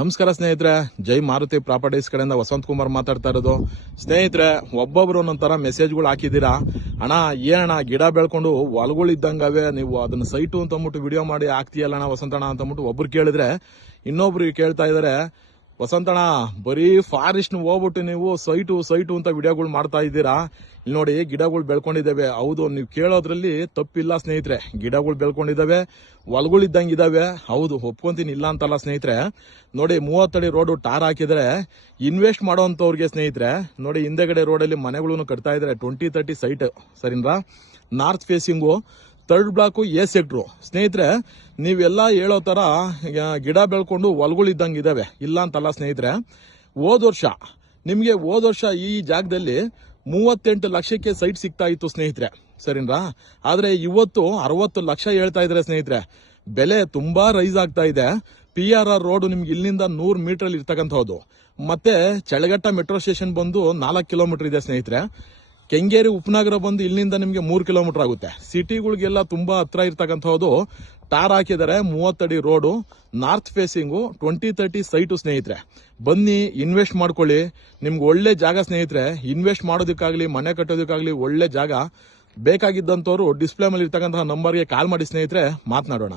ನಮಸ್ಕಾರ ಸ್ನೇಹಿತರೆ, ಜೈ ಮಾರುತಿ ಪ್ರಾಪರ್ಟೀಸ್ ಕಡೆಯಿಂದ ವಸಂತ್ ಕುಮಾರ್ ಮಾತಾಡ್ತಾ ಇರೋದು. ಸ್ನೇಹಿತರೆ, ಒಬ್ಬೊಬ್ರು ಒಂದೊಂಥರ ಮೆಸೇಜ್ಗಳು ಹಾಕಿದ್ದೀರಾ. ಅಣ್ಣ ಏನಣ್ಣ ಗಿಡ ಬೆಳ್ಕೊಂಡು ಹೊಲಗಳಿದ್ದಂಗವೆ, ನೀವು ಅದನ್ನ ಸೈಟು ಅಂತ ಅಂದ್ಬಿಟ್ಟು ವಿಡಿಯೋ ಮಾಡಿ ಹಾಕ್ತೀಯಲ್ಲ ಅಣ್ಣ ವಸಂತಣ್ಣ ಅಂತ ಅಂದ್ಬಿಟ್ಟು ಒಬ್ರು ಕೇಳಿದ್ರೆ, ಇನ್ನೊಬ್ರು ಕೇಳ್ತಾ ಇದಾರೆ, ವಸಂತಣ್ಣ ಬರೀ ಫಾರೆಸ್ಟ್ ಹೋಗ್ಬಿಟ್ಟು ನೀವು ಸೈಟು ಅಂತ ವಿಡಿಯೋಗಳು ಮಾಡ್ತಾ ಇದ್ದೀರಾ. ಇಲ್ಲಿ ನೋಡಿ ಗಿಡಗಳು ಬೆಳ್ಕೊಂಡಿದ್ದಾವೆ. ಹೌದು, ನೀವು ಕೇಳೋದ್ರಲ್ಲಿ ತಪ್ಪಿಲ್ಲ ಸ್ನೇಹಿತರೆ. ಗಿಡಗಳು ಬೆಳ್ಕೊಂಡಿದ್ದಾವೆ, ಹೊಲಗಳಿದ್ದಂಗಿದಾವೆ. ಹೌದು, ಒಪ್ಕೊಂತೀನಿ, ಇಲ್ಲ ಅಂತಲ್ಲ ಸ್ನೇಹಿತರೆ. ನೋಡಿ 30 ಅಡಿ ರೋಡ್ ಟಾರ್ ಹಾಕಿದ್ರೆ ಇನ್ವೆಸ್ಟ್ ಮಾಡೋಂಥವ್ರಿಗೆ ಸ್ನೇಹಿತರೆ, ನೋಡಿ ಹಿಂದೆಗಡೆ ರೋಡಲ್ಲಿ ಮನೆಗಳನ್ನು ಕಟ್ತಾ ಇದ್ದಾರೆ. 20-30 ಸೈಟ್ ಸರಿನಾ, north facing, 3rd block, A sector. ಸ್ನೇಹಿತರೆ, ನೀವೆಲ್ಲ ಹೇಳೋ ತರ ಗಿಡ ಬೆಳ್ಕೊಂಡು ಹೊಲಗಳಿದ್ದಂಗಿದಾವೆ, ಇಲ್ಲ ಅಂತಲ್ಲ ಸ್ನೇಹಿತರೆ. ಹೋದ ವರ್ಷ ಈ ಜಾಗದಲ್ಲಿ 38 ಲಕ್ಷಕ್ಕೆ ಸೈಟ್ ಸಿಗ್ತಾ ಇತ್ತು ಸ್ನೇಹಿತರೆ, ಸರಿನಾ. ಆದ್ರೆ ಇವತ್ತು 60 ಲಕ್ಷ ಹೇಳ್ತಾ ಇದ್ರೆ ಸ್ನೇಹಿತರೆ. ಬೆಲೆ ತುಂಬಾ ರೈಸ್ ಆಗ್ತಾ ಇದೆ. PRR ರೋಡ್ ನಿಮ್ಗೆ ಇಲ್ಲಿಂದ 100 ಮೀಟರ್ ಅಲ್ಲಿ ಇರ್ತಕ್ಕಂಥದ್ದು. ಮತ್ತೆ ಚಳಗಟ್ಟ ಮೆಟ್ರೋ ಸ್ಟೇಷನ್ ಬಂದು 4 ಕಿಲೋಮೀಟರ್ ಇದೆ ಸ್ನೇಹಿತರೆ. ಕೆಂಗೇರಿ ಉಪನಗರ ಬಂದು ಇಲ್ಲಿಂದ ನಿಮ್ಗೆ 3 ಕಿಲೋಮೀಟರ್ ಆಗುತ್ತೆ. ಸಿಟಿಗಳಿಗೆಲ್ಲ ತುಂಬಾ ಹತ್ರ ಇರ್ತಕ್ಕಂಥದ್ದು. ಟಾರ್ ಹಾಕಿದರೆ 30 ಅಡಿ ರೋಡು, ನಾರ್ತ್ ಫೇಸಿಂಗು, 20-30 ಸೈಟು ಸ್ನೇಹಿತರೆ. ಬನ್ನಿ, ಇನ್ವೆಸ್ಟ್ ಮಾಡ್ಕೊಳ್ಳಿ. ನಿಮ್ಗೆ ಒಳ್ಳೆ ಜಾಗ ಸ್ನೇಹಿತರೆ. ಇನ್ವೆಸ್ಟ್ ಮಾಡೋದಕ್ಕಾಗ್ಲಿ, ಮನೆ ಕಟ್ಟೋದಕ್ಕಾಗ್ಲಿ ಒಳ್ಳೆ ಜಾಗ. ಬೇಕಾಗಿದ್ದಂಥವ್ರು ಡಿಸ್ಪ್ಲೇ ಮೇಲೆ ಇರ್ತಕ್ಕಂತಹ ನಂಬರ್ಗೆ ಕಾಲ್ ಮಾಡಿ ಸ್ನೇಹಿತರೆ, ಮಾತನಾಡೋಣ.